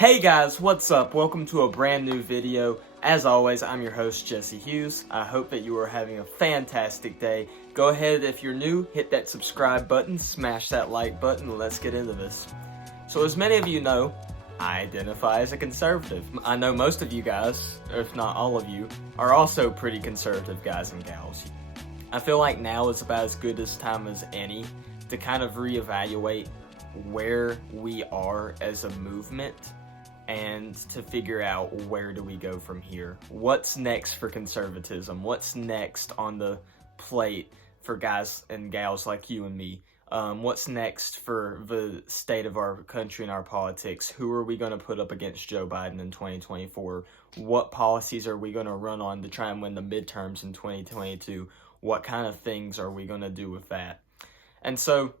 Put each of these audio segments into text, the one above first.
Hey guys, what's up? Welcome to a brand new video. As always, I'm your host, Jesse Hughes. I hope that you are having a fantastic day. Go ahead, if you're new, hit that subscribe button, smash that like button, and let's get into this. So as many of you know, I identify as a conservative. I know most of you guys, if not all of you, are also pretty conservative guys and gals. I feel like now is about as good a time as any to kind of reevaluate where we are as a movement and to figure out where do we go from here. What's next for conservatism? What's next on the plate for guys and gals like you and me? What's next for the state of our country and our politics? Who are we going to put up against Joe Biden in 2024? What policies are we going to run on to try and win the midterms in 2022? What kind of things are we going to do with that? And so,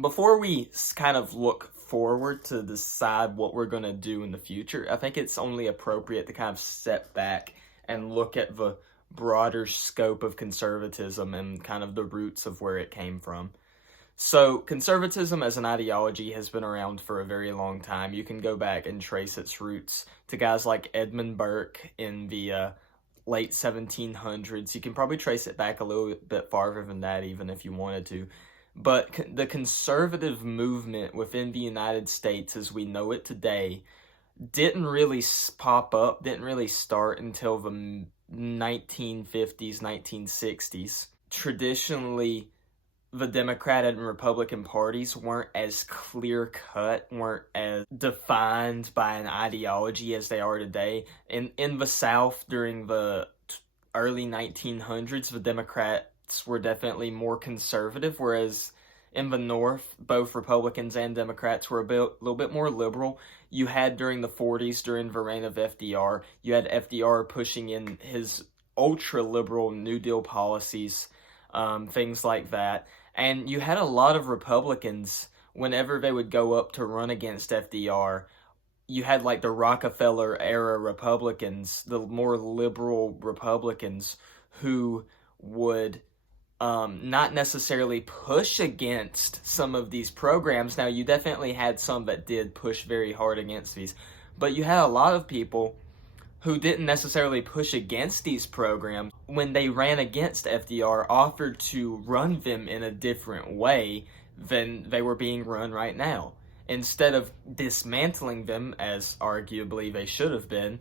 before we kind of look forward to decide what we're going to do in the future, I think it's only appropriate to kind of step back and look at the broader scope of conservatism and kind of the roots of where it came from. So conservatism as an ideology has been around for a very long time. You can go back and trace its roots to guys like Edmund Burke in the late 1700s. You can probably trace it back a little bit farther than that even if you wanted to. But the conservative movement within the United States as we know it today didn't really pop up, didn't really start until the 1950s, 1960s. Traditionally, the Democrat and Republican parties weren't as clear-cut, weren't as defined by an ideology as they are today. In the South, during the early 1900s, the Democrats were definitely more conservative, whereas in the North, both Republicans and Democrats were a little bit more liberal. You had during the 40s, during the reign of FDR, you had FDR pushing in his ultra-liberal New Deal policies, things like that. And you had a lot of Republicans, whenever they would go up to run against FDR, you had like the Rockefeller-era Republicans, the more liberal Republicans, who would not necessarily push against some of these programs. Now, you definitely had some that did push very hard against these, but you had a lot of people who didn't necessarily push against these programs when they ran against FDR, offered to run them in a different way than they were being run right now. Instead of dismantling them, as arguably they should have been,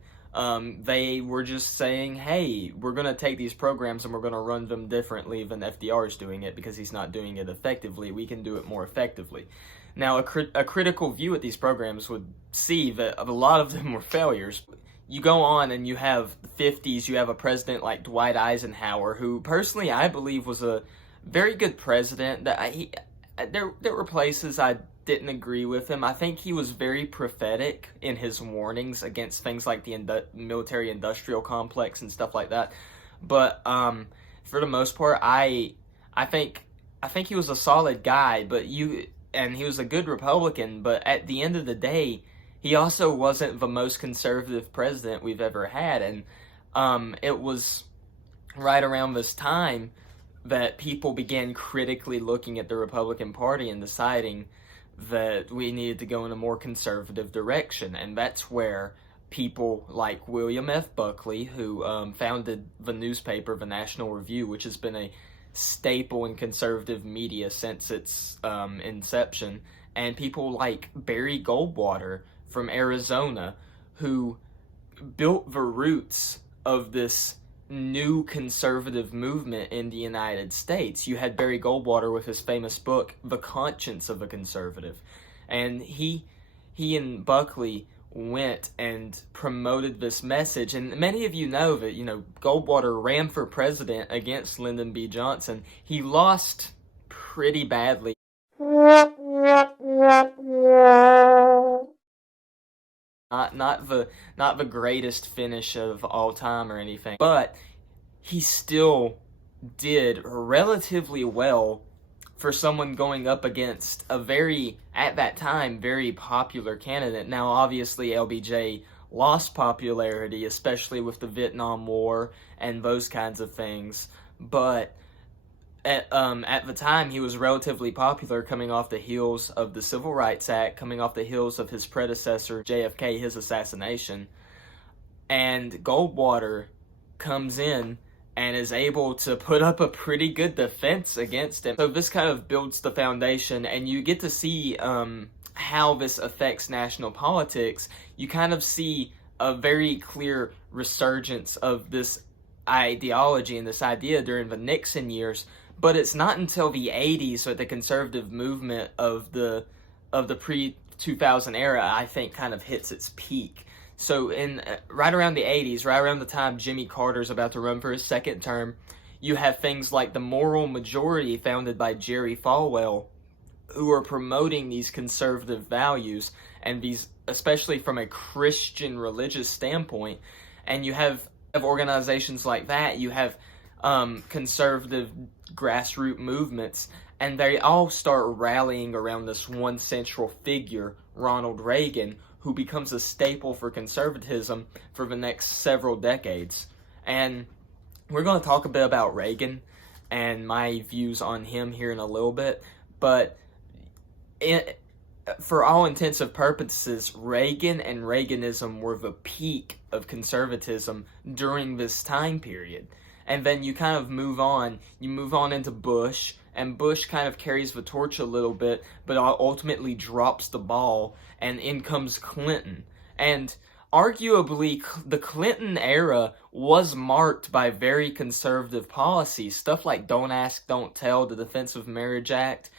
they were just saying, hey, we're going to take these programs and we're going to run them differently than FDR is doing it because he's not doing it effectively. We can do it more effectively. Now, a critical view at these programs would see that a lot of them were failures. You go on and you have the 50s, you have a president like Dwight Eisenhower, who personally I believe was a very good president. There were places I didn't agree with him. I think he was very prophetic in his warnings against things like the military-industrial complex and stuff like that. But for the most part, I think he was a solid guy. And he was a good Republican. But at the end of the day, he also wasn't the most conservative president we've ever had. And it was right around this time that people began critically looking at the Republican Party and deciding that we needed to go in a more conservative direction. And that's where people like William F. Buckley, who founded the newspaper, the National Review, which has been a staple in conservative media since its inception, and people like Barry Goldwater from Arizona, who built the roots of this new conservative movement in the United States. You had Barry Goldwater with his famous book, The Conscience of a Conservative. And he and Buckley went and promoted this message. And many of you know that, Goldwater ran for president against Lyndon B. Johnson. He lost pretty badly. Not the greatest finish of all time or anything, but he still did relatively well for someone going up against a at that time, very popular candidate. Now, obviously, LBJ lost popularity, especially with the Vietnam War and those kinds of things, but at the time, he was relatively popular, coming off the heels of the Civil Rights Act, coming off the heels of his predecessor, JFK, his assassination. And Goldwater comes in and is able to put up a pretty good defense against him. So this kind of builds the foundation, and you get to see how this affects national politics. You kind of see a very clear resurgence of this ideology and this idea during the Nixon years, but it's not until the 80s, so the conservative movement of the pre-2000 era, I think, kind of hits its peak. So in right around the 80s, right around the time Jimmy Carter's about to run for his second term, you have things like the Moral Majority, founded by Jerry Falwell, who are promoting these conservative values, and these, especially from a Christian religious standpoint. And you have organizations like that, you have conservative grassroots movements, and they all start rallying around this one central figure, Ronald Reagan, who becomes a staple for conservatism for the next several decades. And we're going to talk a bit about Reagan and my views on him here in a little bit, but for all intents and purposes, Reagan and Reaganism were the peak of conservatism during this time period. And then you kind of move on into Bush, and Bush kind of carries the torch a little bit, but ultimately drops the ball, and in comes Clinton. And arguably, the Clinton era was marked by very conservative policies, stuff like Don't Ask, Don't Tell, the Defense of Marriage Act,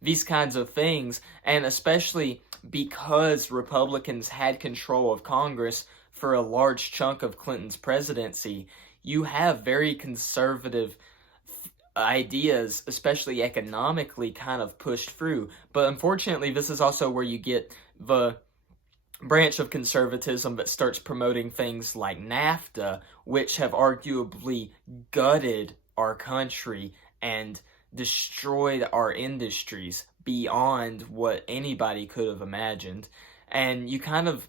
these kinds of things, and especially because Republicans had control of Congress for a large chunk of Clinton's presidency, you have very conservative ideas, especially economically, kind of pushed through. But unfortunately, this is also where you get the branch of conservatism that starts promoting things like NAFTA, which have arguably gutted our country and destroyed our industries beyond what anybody could have imagined. And you kind of,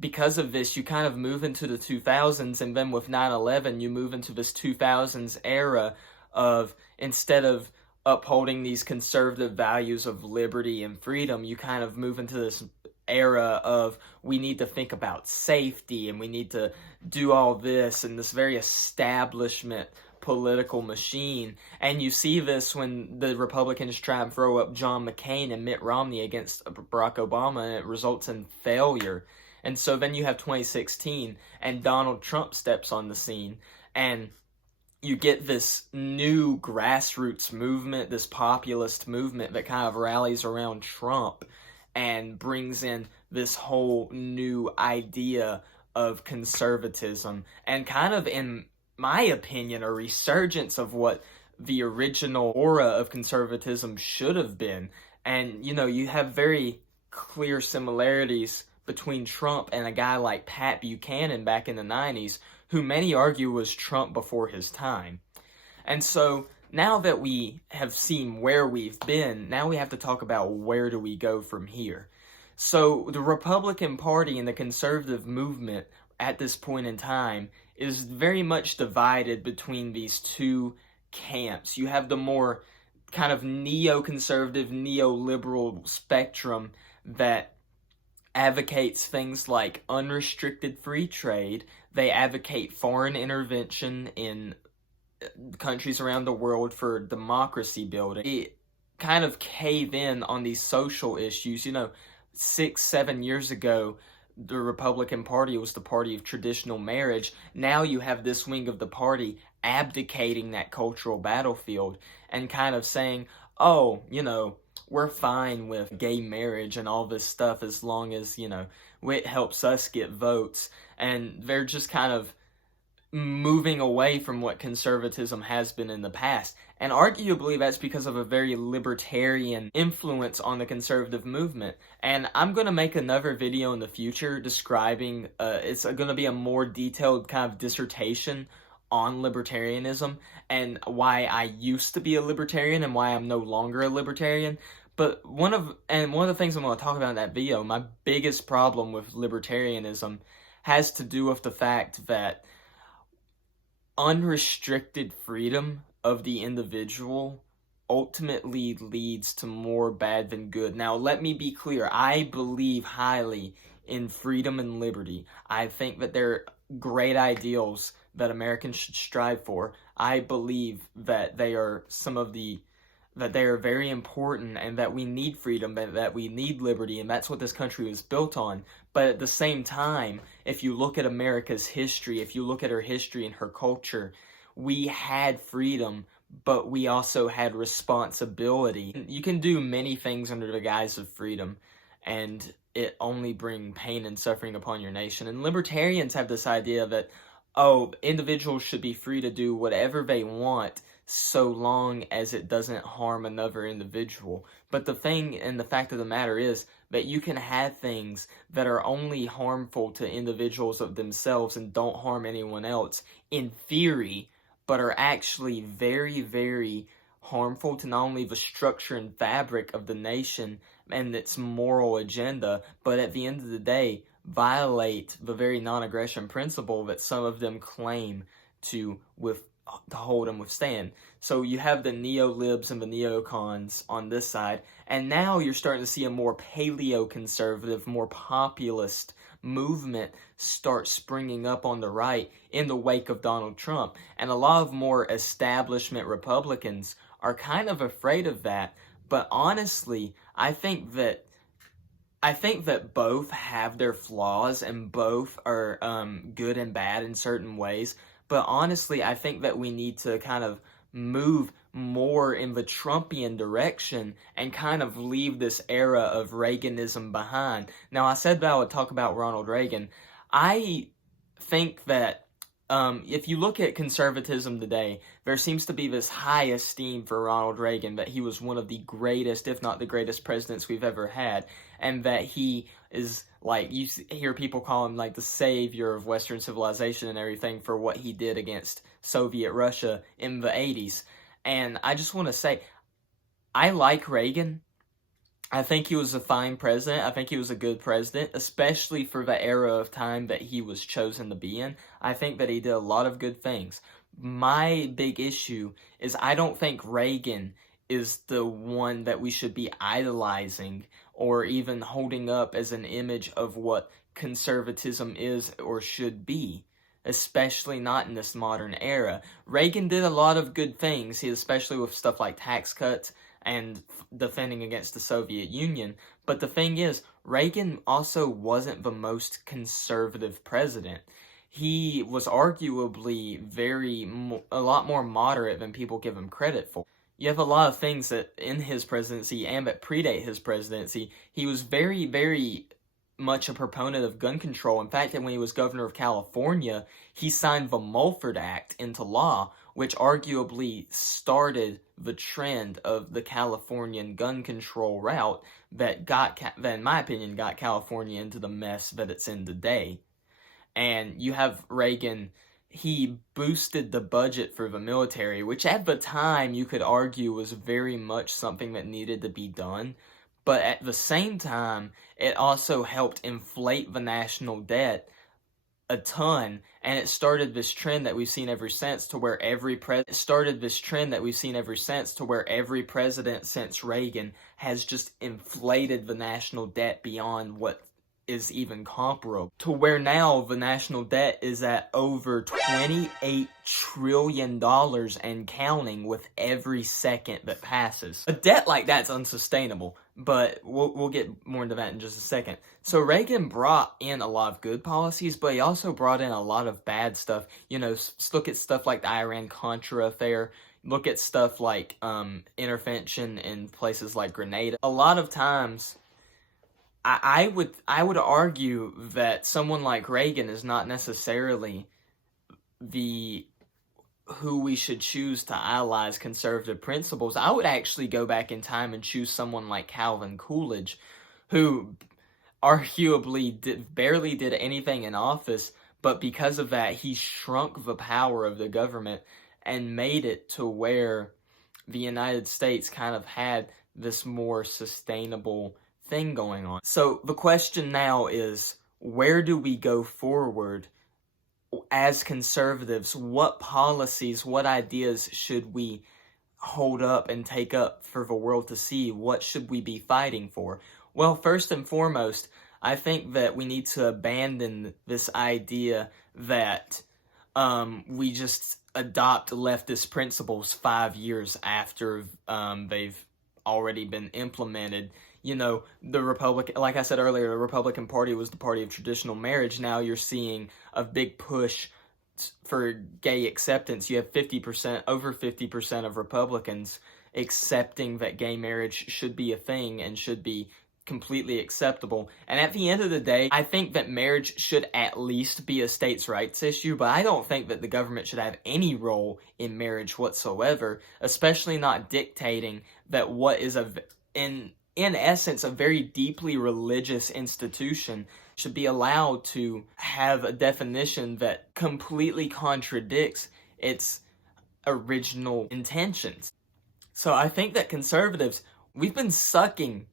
because of this, you kind of move into the 2000s, and then with 9/11, you move into this 2000s era of, instead of upholding these conservative values of liberty and freedom, you kind of move into this era of, we need to think about safety, and we need to do all this, and this very establishment political machine. And you see this when the Republicans try and throw up John McCain and Mitt Romney against Barack Obama, and it results in failure. And so then you have 2016, and Donald Trump steps on the scene, and you get this new grassroots movement, this populist movement that kind of rallies around Trump and brings in this whole new idea of conservatism, and kind of, in my opinion, a resurgence of what the original aura of conservatism should have been. And, you know, you have very clear similarities between Trump and a guy like Pat Buchanan back in the 90s, who many argue was Trump before his time. And so now that we have seen where we've been, now we have to talk about where do we go from here. So the Republican Party and the conservative movement at this point in time is very much divided between these two camps. You have the more kind of neoconservative, neoliberal spectrum that advocates things like unrestricted free trade. They advocate foreign intervention in countries around the world for democracy building. It kind of cave in on these social issues. You know, 6-7 years ago, the Republican Party was the party of traditional marriage. Now you have this wing of the party abdicating that cultural battlefield and kind of saying, oh, you know, we're fine with gay marriage and all this stuff as long as, you know, it helps us get votes. And they're just kind of moving away from what conservatism has been in the past. And arguably that's because of a very libertarian influence on the conservative movement. And I'm going to make another video in the future describing, it's going to be a more detailed kind of dissertation on libertarianism and why I used to be a libertarian and why I'm no longer a libertarian. But one of the things I'm going to talk about in that video, my biggest problem with libertarianism has to do with the fact that unrestricted freedom of the individual ultimately leads to more bad than good. Now, let me be clear. I believe highly in freedom and liberty. I think that they're great ideals that Americans should strive for. I believe that they are that they are very important and that we need freedom, that we need liberty, and that's what this country was built on. But at the same time, if you look at America's history, if you look at her history and her culture, we had freedom, but we also had responsibility. You can do many things under the guise of freedom, and it only bring pain and suffering upon your nation. And libertarians have this idea that, oh, individuals should be free to do whatever they want so long as it doesn't harm another individual. But the thing and the fact of the matter is that you can have things that are only harmful to individuals of themselves and don't harm anyone else in theory, but are actually very, very harmful to not only the structure and fabric of the nation and its moral agenda, but at the end of the day, violate the very non-aggression principle that some of them claim to hold and withstand. So you have the neo-libs and the neocons on this side, and now you're starting to see a more paleo-conservative, more populist movement start springing up on the right in the wake of Donald Trump. And a lot of more establishment Republicans are kind of afraid of that. But honestly, I think that both have their flaws and both are good and bad in certain ways. But honestly, I think that we need to kind of move more in the Trumpian direction and kind of leave this era of Reaganism behind. Now, I said that I would talk about Ronald Reagan. I think that if you look at conservatism today, there seems to be this high esteem for Ronald Reagan, that he was one of the greatest, if not the greatest presidents we've ever had, and that he is, like, you hear people call him, like, the savior of Western civilization and everything for what he did against Soviet Russia in the 80s. And I just want to say, I like Reagan. I think he was a fine president. I think he was a good president, especially for the era of time that he was chosen to be in. I think that he did a lot of good things. My big issue is I don't think Reagan is the one that we should be idolizing or even holding up as an image of what conservatism is or should be, especially not in this modern era. Reagan did a lot of good things, especially with stuff like tax cuts and defending against the Soviet Union. But the thing is, Reagan also wasn't the most conservative president. He was arguably a lot more moderate than people give him credit for. You have a lot of things that in his presidency and that predate his presidency, he was very, very much a proponent of gun control. In fact, when he was governor of California, he signed the Mulford Act into law, which arguably started the trend of the Californian gun control route that in my opinion, got California into the mess that it's in today. And you have Reagan, he boosted the budget for the military, which at the time you could argue was very much something that needed to be done. But at the same time, it also helped inflate the national debt a ton, and it started this trend that we've seen ever since to where every president since Reagan has just inflated the national debt beyond what is even comparable, to where now the national debt is at over $28 trillion and counting with every second that passes. A debt like that's unsustainable, but we'll get more into that in just a second. So Reagan brought in a lot of good policies, but he also brought in a lot of bad stuff. You know, look at stuff like the Iran-Contra affair. Look at stuff like intervention in places like Grenada. A lot of times, I would argue that someone like Reagan is not necessarily who we should choose to idolize conservative principles. I would actually go back in time and choose someone like Calvin Coolidge, who arguably barely did anything in office, but because of that, he shrunk the power of the government and made it to where the United States kind of had this more sustainable thing going on. So the question now is, where do we go forward as conservatives? What policies, what ideas should we hold up and take up for the world to see? What should we be fighting for? Well, first and foremost, I think that we need to abandon this idea that we just adopt leftist principles 5 years after they've already been implemented. You know, the Republican, like I said earlier, the Republican Party was the party of traditional marriage. Now you're seeing a big push for gay acceptance. You have 50%, over 50% of Republicans accepting that gay marriage should be a thing and should be completely acceptable. And at the end of the day, I think that marriage should at least be a states' rights issue, but I don't think that the government should have any role in marriage whatsoever, especially not dictating that what is in essence a very deeply religious institution should be allowed to have a definition that completely contradicts its original intentions. So I think that conservatives, we've been sucking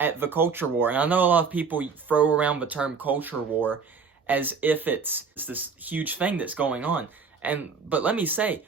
at the culture war. And I know a lot of people throw around the term culture war as if it's this huge thing that's going on. But let me say,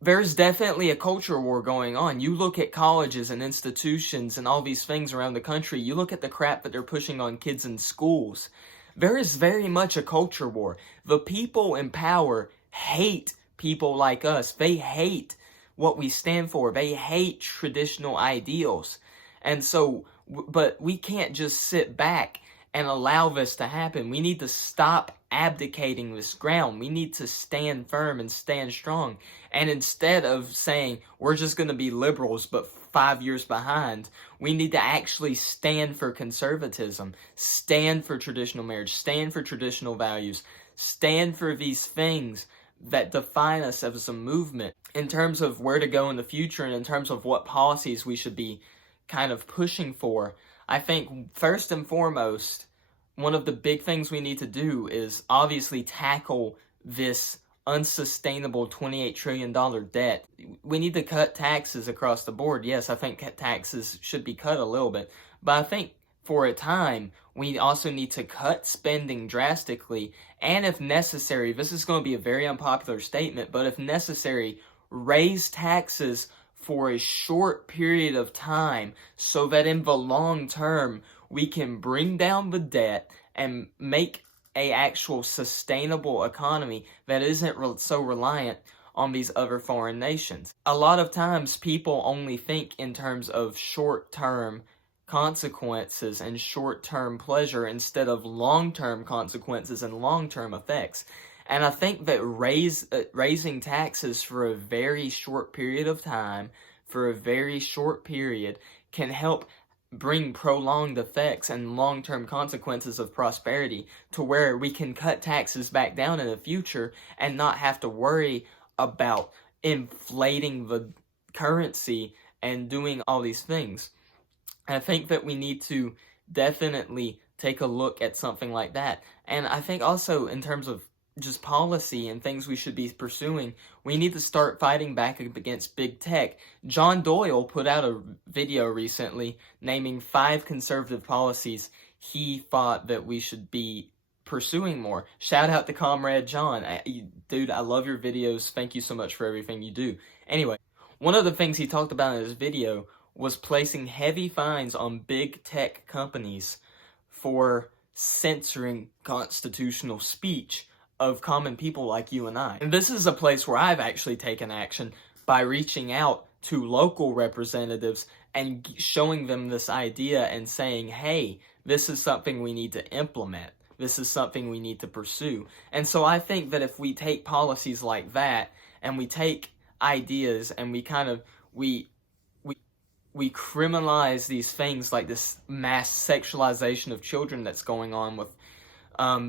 there's definitely a culture war going on. You look at colleges and institutions and all these things around the country. You look at the crap that they're pushing on kids in schools. There is very much a culture war. The people in power hate people like us. They hate what we stand for. They hate traditional ideals. And so, but we can't just sit back and allow this to happen. We need to stop abdicating this ground. We need to stand firm and stand strong. And instead of saying we're just going to be liberals but 5 years behind, we need to actually stand for conservatism, stand for traditional marriage, stand for traditional values, stand for these things that define us as a movement in terms of where to go in the future and in terms of what policies we should be kind of pushing for. I think first and foremost, one of the big things we need to do is obviously tackle this unsustainable $28 trillion debt. We need to cut taxes across the board. Yes, I think taxes should be cut a little bit, but I think for a time, we also need to cut spending drastically, and if necessary, this is going to be a very unpopular statement, but if necessary, raise taxes for a short period of time so that in the long term we can bring down the debt and make a actual sustainable economy that isn't so reliant on these other foreign nations. A lot of times people only think in terms of short-term consequences and short-term pleasure instead of long-term consequences and long-term effects. And I think that raising taxes for a very short period of time, for a very short period, can help bring prolonged effects and long-term consequences of prosperity to where we can cut taxes back down in the future and not have to worry about inflating the currency and doing all these things. I think that we need to definitely take a look at something like that. And I think also in terms of just policy and things we should be pursuing, we need to start fighting back against big tech. John Doyle put out a video recently naming 5 conservative policies he thought that we should be pursuing more. Shout out to Comrade John. Dude, I love your videos. Thank you so much for everything you do. Anyway, one of the things he talked about in his video was placing heavy fines on big tech companies for censoring constitutional speech of common people like you and I. And this is a place where I've actually taken action by reaching out to local representatives and showing them this idea and saying, hey, this is something we need to implement. This is something we need to pursue. And so I think that if we take policies like that and we take ideas and we kind of, we criminalize these things like this mass sexualization of children that's going on with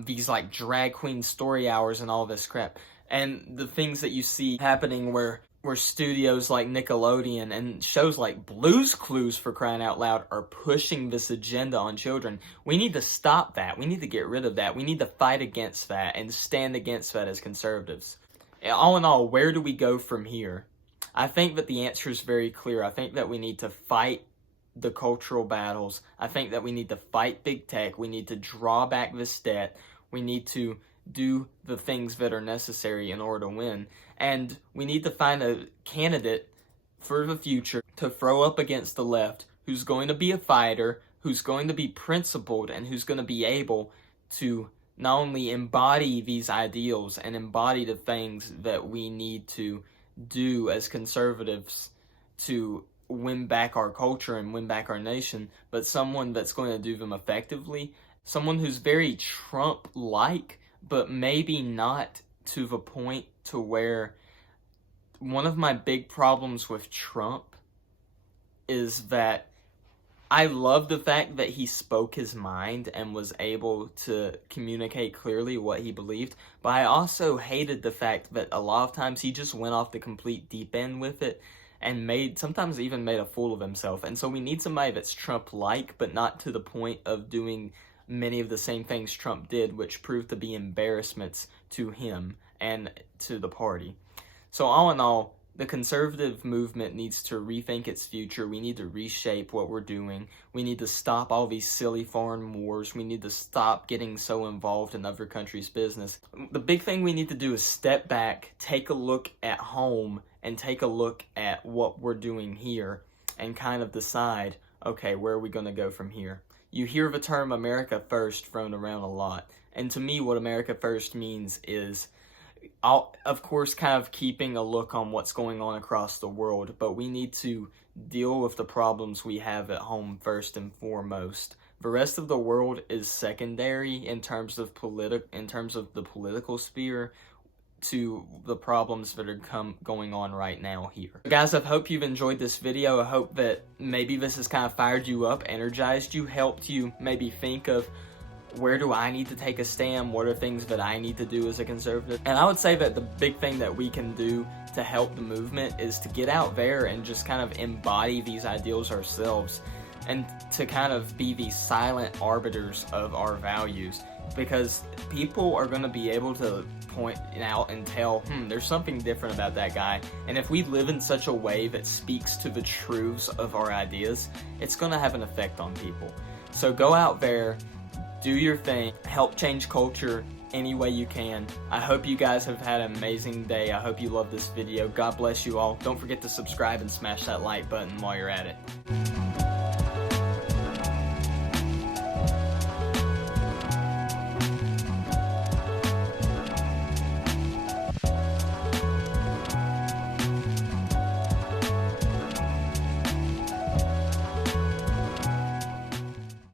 these like drag queen story hours and all this crap, and the things that you see happening where studios like Nickelodeon and shows like Blue's Clues, for crying out loud, are pushing this agenda on children. We need to stop that. We need to get rid of that. We need to fight against that and stand against that as conservatives. All in all, where do we go from here? I think that the answer is very clear. I think that we need to fight the cultural battles. I think that we need to fight big tech. We need to draw back this debt. We need to do the things that are necessary in order to win. And we need to find a candidate for the future to throw up against the left, who's going to be a fighter, who's going to be principled, and who's going to be able to not only embody these ideals and embody the things that we need to do as conservatives to win back our culture and win back our nation, but someone that's going to do them effectively, someone who's very Trump-like, but maybe not to the point to where one of my big problems with Trump is that I love the fact that he spoke his mind and was able to communicate clearly what he believed, but I also hated the fact that a lot of times he just went off the complete deep end with it and sometimes even made a fool of himself. And so we need somebody that's Trump-like, but not to the point of doing many of the same things Trump did, which proved to be embarrassments to him and to the party. So all in all, the conservative movement needs to rethink its future. We need to reshape what we're doing. We need to stop all these silly foreign wars. We need to stop getting so involved in other countries' business. The big thing we need to do is step back, take a look at home, and take a look at what we're doing here and kind of decide, okay, where are we going to go from here? You hear the term America First thrown around a lot. And to me, what America First means is, of course, kind of keeping a look on what's going on across the world, but we need to deal with the problems we have at home first and foremost. The rest of the world is secondary in terms of the political sphere to the problems that are going on right now here. Guys, I hope you've enjoyed this video. I hope that maybe this has kind of fired you up, energized you, helped you maybe think of, where do I need to take a stand? What are things that I need to do as a conservative? And I would say that the big thing that we can do to help the movement is to get out there and just kind of embody these ideals ourselves and to kind of be these silent arbiters of our values, because people are going to be able to point out and tell, there's something different about that guy. And if we live in such a way that speaks to the truths of our ideas, it's going to have an effect on people. So go out there, do your thing, help change culture any way you can. I hope you guys have had an amazing day. I hope you love this video. God bless you all. Don't forget to subscribe and smash that like button while you're at it.